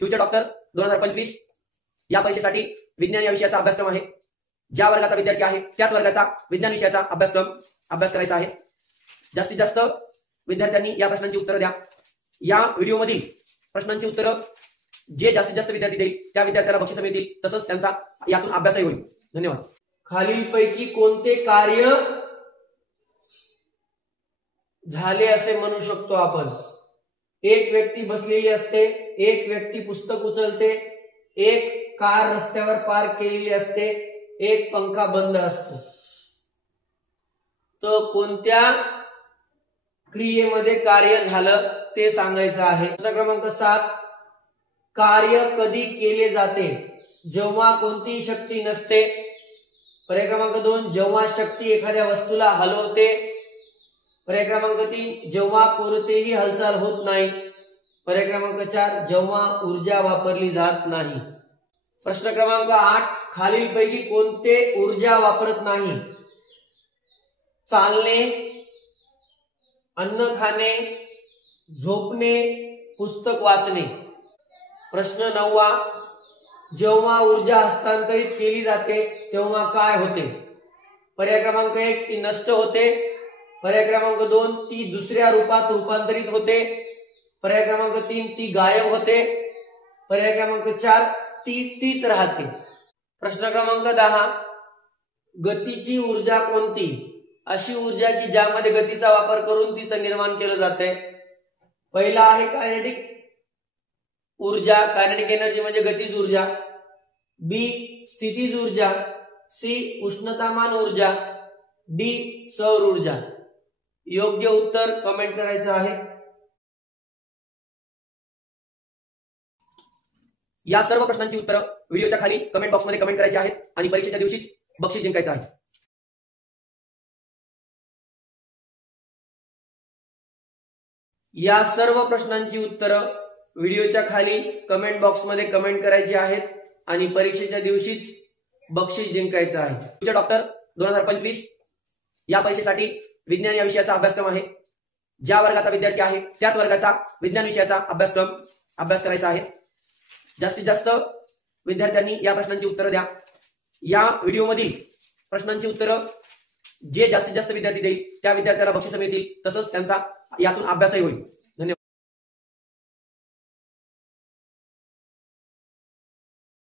Future doctor 2025 या परीक्षेसाठी विज्ञान या विषयाचा अभ्यासक्रम आहे। ज्या वर्गाचा विद्यार्थी आहे त्याच वर्गाचा विज्ञान विषयाचा अभ्यास करायचा आहे। जास्तीत जास्त विद्यार्थ्यांनी या प्रश्नांची उत्तरं द्या। या व्हिडिओमधील प्रश्नांची उत्तरं जे जास्तीत जास्त विद्यार्थी देईल त्या विद्यार्थ्याला बक्षीस मिळतील, तसंच त्यांचा यातून अभ्यासही होईल। धन्यवाद। खालीलपैकी कोणते कार्य झाले असे म्हणू शकतो आपण? एक व्यक्ती बसलेली असते, एक व्यक्ती पुस्तक उचलते, एक कार रस्त्यावर पार्क केलेली असते, एक पंखा बंद असतो। तो कोणत्या क्रियेमध्ये कार्य झालं ते सांगायचं आहे। प्रश्न क्रमांक 7, कार्य कधी केले जाते? जेव्हा कोणतीही शक्ती नसते। पर्याय क्रमांक 2, जेव्हा शक्ती एखाद्या वस्तूला हलवते। पर्याय क्रमांक 3, जेव्हा कोणतीही हालचाल होत नाही। पर्याय क्रमांक 4, जेव्हा ऊर्जा वापरली जात नाही। प्रश्न क्रमांक 8, खालीलपैकी कोणते ऊर्जा वापरत नाही? चालणे, अन्न खाणे, झोपणे, पुस्तक वाचणे। प्रश्न 9, जेव्हा ऊर्जा हस्तांतरित केली जाते तेव्हा काय होते? पर्याय क्रमांक 1, ती नष्ट होते। पर्याय क्रमांक 2, ती दुसऱ्या रूपात रूपांतरित होते। पर्याय क्रमांक 3, ती गायब होते। पर्याय क्रमांक 4, ती तीच राहते। प्रश्न क्रमांक 10, गतीची ऊर्जा कोणती? अशी ऊर्जा की ज्यामध्ये गतीचा वापर करून तिचं निर्माण केलं जाते। पहिला आहे कायनेटिक ऊर्जा, कायनेटिक एनर्जी म्हणजे गतीज ऊर्जा। बी, स्थितीज ऊर्जा। सी, उष्णतामान ऊर्जा। डी, सौर ऊर्जा। योग्य उत्तर कमेंट करायचं आहे। या सर्व प्रश्नांची उत्तरं व्हिडिओच्या खाली कमेंट बॉक्समध्ये कमेंट करायची आहेत आणि परीक्षेच्या दिवशीच बक्षीस जिंकायचं आहे। या सर्व प्रश्नांची उत्तरं व्हिडिओच्या खाली कमेंट बॉक्समध्ये कमेंट करायची आहेत आणि परीक्षेच्या दिवशीच बक्षीस जिंकायचं आहे। फ्युचर डॉक्टर 2025 या परीक्षेसाठी विज्ञान या विषयाचा अभ्यासक्रम आहे। ज्या वर्गाचा विद्यार्थी आहे त्याच वर्गाचा विज्ञान विषयाचा अभ्यास करायचा आहे। जास्तीत जास्त विद्यार्थ्यांनी या प्रश्नांची उत्तरं द्या। या व्हिडिओमधील प्रश्नांची उत्तरं जे जास्तीत जास्त विद्यार्थी देईल त्या विद्यार्थ्याला बक्षीस मिळतील, तसंच त्यांचा यातून अभ्यासही होईल।